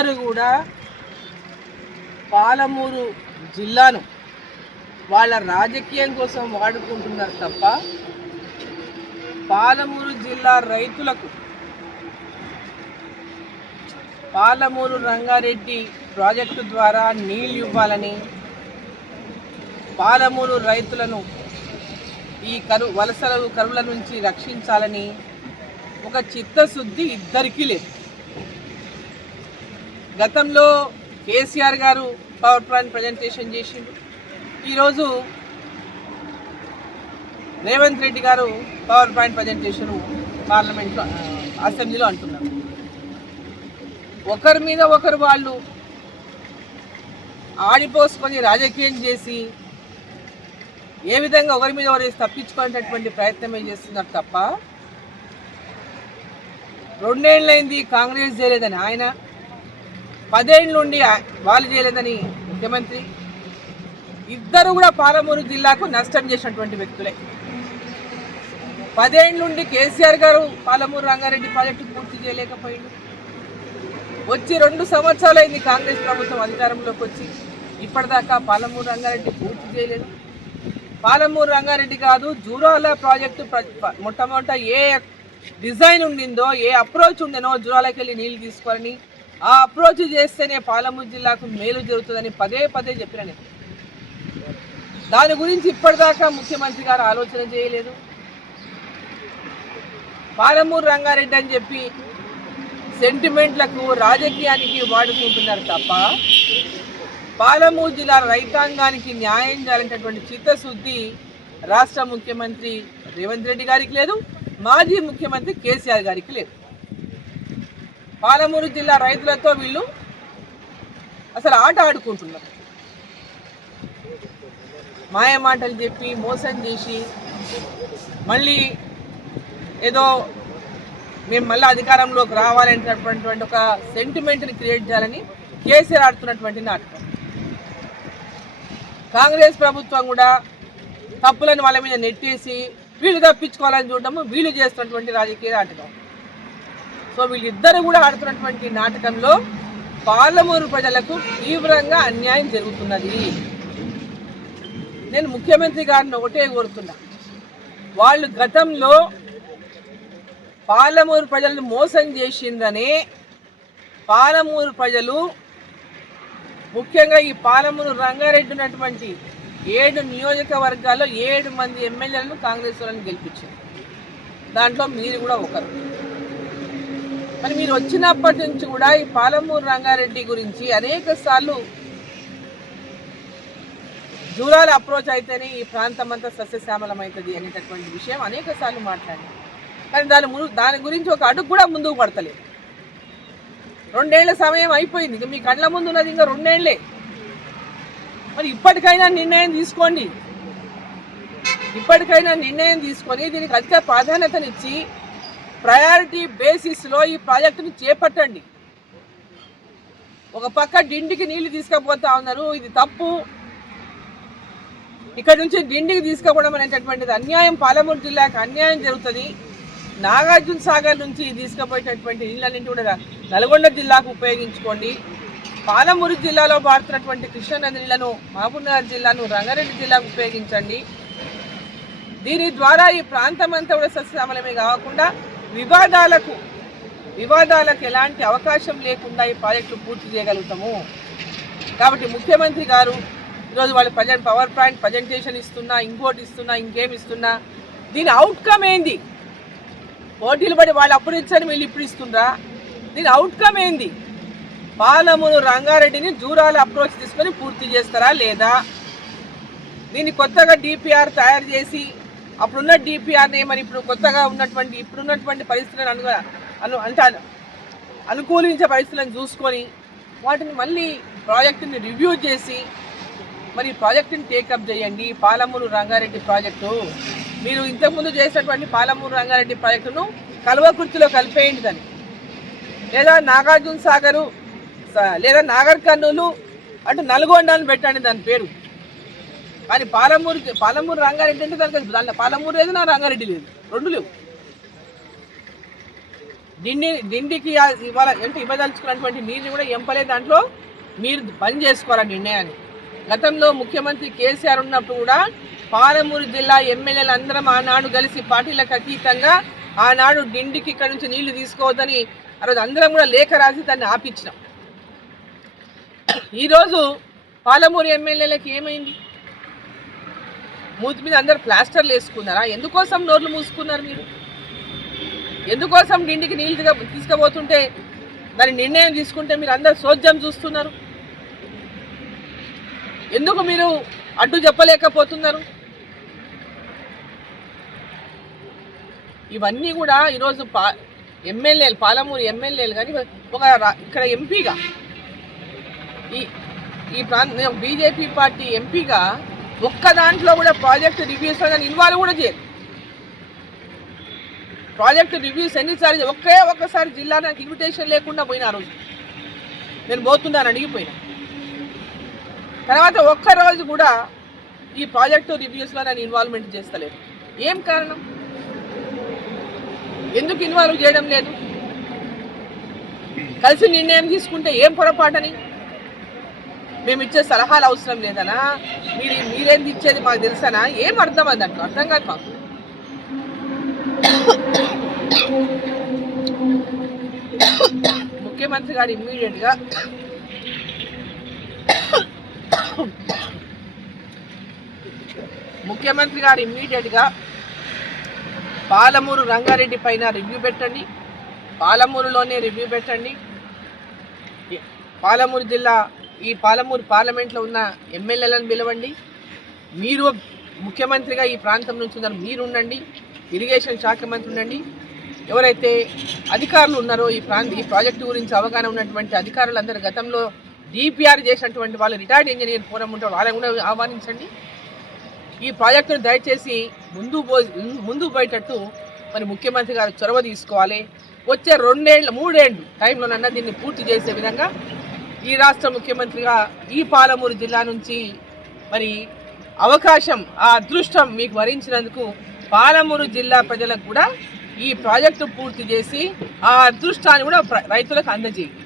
ఇద్దరు కూడా పాలమూరు జిల్లాను వాళ్ళ రాజకీయం కోసం వాడుకుంటున్నారు తప్ప పాలమూరు జిల్లా రైతులకు పాలమూరు రంగారెడ్డి ప్రాజెక్టు ద్వారా నీళ్ళు ఇవ్వాలని పాలమూరు రైతులను ఈ కరు వలసలు కరువుల నుంచి రక్షించాలని ఒక చిత్తశుద్ధి ఇద్దరికీ లేదు. గతంలో కేసీఆర్ గారు పవర్ ప్లాంట్ ప్రజెంటేషన్ చేసిండు ఈరోజు రేవంత్ రెడ్డి గారు పవర్ పాయింట్ ప్రజెంటేషన్ పార్లమెంట్లో అసెంబ్లీలో అంటున్నారు. ఒకరి మీద ఒకరు వాళ్ళు ఆడిపోసుకొని రాజకీయం చేసి ఏ విధంగా ఒకరి మీద ఒకరు తప్పించుకునేటటువంటి ప్రయత్నమే చేస్తున్నారు తప్ప రెండేళ్ళైంది కాంగ్రెస్ చేయలేదని ఆయన పదేళ్ళ నుండి వాళ్ళు చేయలేదని ముఖ్యమంత్రి ఇద్దరు కూడా పాలమూరు జిల్లాకు నష్టం చేసినటువంటి వ్యక్తులే. పదేళ్ళ నుండి కేసీఆర్ గారు పాలమూరు రంగారెడ్డి ప్రాజెక్టు పూర్తి చేయలేకపోయిండు. వచ్చి రెండు సంవత్సరాలైంది కాంగ్రెస్ ప్రభుత్వం అధికారంలోకి వచ్చి. ఇప్పటిదాకా పాలమూరు రంగారెడ్డి పూర్తి చేయలేదు. పాలమూరు రంగారెడ్డి కాదు జూరాల ప్రాజెక్టు మొట్టమొదట ఏ డిజైన్ ఉండిందో ఏ అప్రోచ్ ఉండేనో జూరాలకి వెళ్ళి నీళ్ళు తీసుకోవాలని ఆ అప్రోచ్ చేస్తేనే పాలమూరు జిల్లాకు మేలు జరుగుతుందని పదే పదే చెప్పిన నేను దాని గురించి ఇప్పటిదాకా ముఖ్యమంత్రి గారు ఆలోచన చేయలేదు. పాలమూరు రంగారెడ్డి అని చెప్పి సెంటిమెంట్లకు రాజకీయానికి వాడుకుంటున్నారు తప్ప పాలమూరు జిల్లా రైతాంగానికి న్యాయం చేయాలనేటటువంటి చిత్తశుద్ధి రాష్ట్ర ముఖ్యమంత్రి రేవంత్ రెడ్డి గారికి లేదు మాజీ ముఖ్యమంత్రి కేసీఆర్ గారికి లేదు. పాలమూరు జిల్లా రైతులతో వీళ్ళు అసలు ఆట ఆడుకుంటున్నారు. మాయ మాటలు చెప్పి మోసం చేసి మళ్ళీ ఏదో మేము మళ్ళీ అధికారంలోకి రావాలనేటటువంటి ఒక సెంటిమెంట్ని క్రియేట్ చేయాలని కేసీఆర్ ఆడుతున్నటువంటి నాటకం. కాంగ్రెస్ ప్రభుత్వం కూడా తప్పులను వాళ్ళ మీద నెట్టేసి వీళ్ళు తప్పించుకోవాలని చూడడం వీళ్ళు చేస్తున్నటువంటి రాజకీయ నాటకం. సో వీళ్ళిద్దరు కూడా ఆడుతున్నటువంటి నాటకంలో పాలమూరు ప్రజలకు తీవ్రంగా అన్యాయం జరుగుతున్నది. నేను ముఖ్యమంత్రి గారిని ఒకటే కోరుతున్నా. వాళ్ళు గతంలో పాలమూరు ప్రజలను మోసం చేసిందనే పాలమూరు ప్రజలు ముఖ్యంగా ఈ పాలమూరు రంగారెడ్డి ఉన్నటువంటి ఏడు నియోజకవర్గాల్లో ఏడు మంది ఎమ్మెల్యేలను కాంగ్రెస్ వాళ్ళని గెలిపించారు. దాంట్లో మీరు కూడా ఒకరు. మరి మీరు వచ్చినప్పటి నుంచి కూడా ఈ పాలమూరు రంగారెడ్డి గురించి అనేక సార్లు జూరాల అప్రోచ్ అయితేనే ఈ ప్రాంతం అంతా సస్యశ్యామలం అవుతుంది అనేటటువంటి విషయం అనేక సార్లు మాట్లాడాను కానీ దాని దాని గురించి ఒక అడుగు కూడా ముందుకు పడతలేదు. రెండేళ్ళ సమయం అయిపోయింది. ఇక మీ కళ్ళ ముందు ఉన్నది ఇంకా రెండేళ్ళే. మరి ఇప్పటికైనా నిర్ణయం తీసుకోండి. ఇప్పటికైనా నిర్ణయం తీసుకొని దీనికి అధిక ప్రాధాన్యతనిచ్చి ప్రయారిటీ బేసిస్లో ఈ ప్రాజెక్టును చేపట్టండి. ఒక పక్క డిండికి నీళ్ళు తీసుకుపోతా ఉన్నారు ఇది తప్పు. ఇక్కడ నుంచి డిండికి తీసుకుపోవడం అనేటటువంటిది అన్యాయం. పాలమూరు జిల్లాకు అన్యాయం జరుగుతుంది. నాగార్జున సాగర్ నుంచి తీసుకుపోయేటటువంటి నీళ్ళన్నింటి కూడా నల్గొండ జిల్లాకు ఉపయోగించుకోండి. పాలమూరు జిల్లాలో పారుతున్నటువంటి కృష్ణానది నీళ్ళను మహబూబ్నగర్ జిల్లాను రంగారెడ్డి జిల్లాకు ఉపయోగించండి. దీని ద్వారా ఈ ప్రాంతం అంతా కూడా సస్యశ్యామలమే కాకుండా వివాదాలకు వివాదాలకు ఎలాంటి అవకాశం లేకుండా ఈ ప్రాజెక్టు పూర్తి చేయగలుగుతాము. కాబట్టి ముఖ్యమంత్రి గారు ఈరోజు వాళ్ళు ప్రజెంట్ పవర్ పాయింట్ ప్రజెంటేషన్ ఇస్తున్నా ఇంకోటి ఇస్తున్నా ఇంకేమి ఇస్తున్నా దీని అవుట్కమ్ ఏంది? పోటీలు పడి వాళ్ళు అప్పుడు ఇచ్చారు వీళ్ళు ఇప్పుడు ఇస్తుండ్రా? దీని అవుట్కమ్ ఏంది? పాలమూరు రంగారెడ్డిని జూరాల అప్రోచ్ తీసుకొని పూర్తి చేస్తారా లేదా? దీన్ని కొత్తగా డిపిఆర్ తయారు చేసి అప్పుడున్న డిపిఆర్ని మరి ఇప్పుడు కొత్తగా ఉన్నటువంటి ఇప్పుడున్నటువంటి పరిస్థితులను అను అను అంటే అనుకూలించే పరిస్థితులను చూసుకొని వాటిని మళ్ళీ ప్రాజెక్టుని రివ్యూ చేసి మరి ప్రాజెక్టుని టేకప్ చేయండి. పాలమూరు రంగారెడ్డి ప్రాజెక్టు. మీరు ఇంతకుముందు చేసినటువంటి పాలమూరు రంగారెడ్డి ప్రాజెక్టును కల్వకుర్తిలో కలిపేయండి దాన్ని. లేదా నాగార్జున సాగరు లేదా నాగర్ కర్నూలు అటు నల్గొండను పెట్టండి దాని పేరు. కానీ పాలమూరికి పాలమూరు రంగారెడ్డి అంటే దానికి దాంట్లో పాలమూరు లేదు నా రంగారెడ్డి లేదు. రెండు లేవు. దిండి దిండికి ఇవాళ అంటే ఇవ్వదలుచుకున్నటువంటి నీరుని కూడా ఎంపలే దాంట్లో. మీరు బంద్ చేసుకోవాలి నిర్ణయాన్ని? గతంలో ముఖ్యమంత్రి కేసీఆర్ ఉన్నప్పుడు కూడా పాలమూరు జిల్లా ఎమ్మెల్యేలు అందరం ఆనాడు కలిసి పార్టీలకు అతీతంగా ఆనాడు డిండికి ఇక్కడ నుంచి నీళ్ళు తీసుకోవద్దని ఆ రోజు అందరం కూడా లేఖ రాసి దాన్ని ఆపించినాం. ఈరోజు పాలమూరు ఎమ్మెల్యేలకు ఏమైంది? మూతి మీద అందరు ప్లాస్టర్లు వేసుకున్నారా? ఎందుకోసం నోర్లు మూసుకున్నారు మీరు? ఎందుకోసం నిండికి నీళ్ళు తీసుకుపోతుంటే దాని నిర్ణయం తీసుకుంటే మీరు అందరు సోద్యం చూస్తున్నారు? ఎందుకు మీరు అడ్డు చెప్పలేకపోతున్నారు? ఇవన్నీ కూడా ఈరోజు పా ఎమ్మెల్యేలు పాలమూరు ఎమ్మెల్యేలు కానీ ఒక ఇక్కడ ఎంపీగా ఈ ఈ ప్రాంత బీజేపీ పార్టీ ఎంపీగా ఒక్క దాంట్లో కూడా ప్రాజెక్ట్ రివ్యూస్లో నేను ఇన్వాల్వ్ కూడా చేయను ప్రాజెక్ట్ రివ్యూస్ ఎన్నిసార్లు ఒకే ఒక్కసారి జిల్లా నాకు ఇన్విటేషన్ లేకుండా పోయిన ఆ రోజు. నేను పోతున్నాను అడిగిపోయినా తర్వాత ఒక్క రోజు కూడా ఈ ప్రాజెక్టు రివ్యూస్లో నేను ఇన్వాల్వ్మెంట్ చేస్తలేదు. ఏం కారణం? ఎందుకు ఇన్వాల్వ్ చేయడం లేదు? కలిసి నిర్ణయం తీసుకుంటే ఏం పొరపాటని? మేము ఇచ్చే సలహాలు అవసరం లేదనా? మీరు మీరేంది ఇచ్చేది మాకు తెలుసానా? ఏం అర్థం అది దాంట్లో అర్థం కాదు మాకు. ముఖ్యమంత్రి గారు ఇమ్మీడియట్గా ముఖ్యమంత్రి గారు ఇమ్మీడియట్గా పాలమూరు రంగారెడ్డి పైన రివ్యూ పెట్టండి. పాలమూరులోనే రివ్యూ పెట్టండి. పాలమూరు జిల్లా ఈ పాలమూరు పార్లమెంట్లో ఉన్న ఎమ్మెల్యేలను పిలవండి. మీరు ముఖ్యమంత్రిగా ఈ ప్రాంతం నుంచి ఉన్నారు మీరు ఉండండి ఇరిగేషన్ శాఖ మంత్రి ఉండండి. ఎవరైతే అధికారులు ఉన్నారో ఈ ప్రాంత ఈ ప్రాజెక్టు గురించి అవగాహన ఉన్నటువంటి అధికారులందరూ గతంలో డిపిఆర్ చేసినటువంటి వాళ్ళు రిటైర్డ్ ఇంజనీర్ ఫోరం ఉంటారు వాళ్ళని కూడా ఆహ్వానించండి. ఈ ప్రాజెక్టును దయచేసి ముందు పో ముందు పోయేటట్టు మరి ముఖ్యమంత్రి గారు చొరవ తీసుకోవాలి. వచ్చే రెండేళ్ళు మూడేళ్ళు టైంలోనన్నా దీన్ని పూర్తి చేసే విధంగా ఈ రాష్ట్ర ముఖ్యమంత్రిగా ఈ పాలమూరు జిల్లా నుంచి మరి అవకాశం ఆ అదృష్టం మీకు వరించినందుకు పాలమూరు జిల్లా ప్రజలకు కూడా ఈ ప్రాజెక్టు పూర్తి చేసి ఆ అదృష్టాన్ని కూడా రైతులకు అందజేయండి.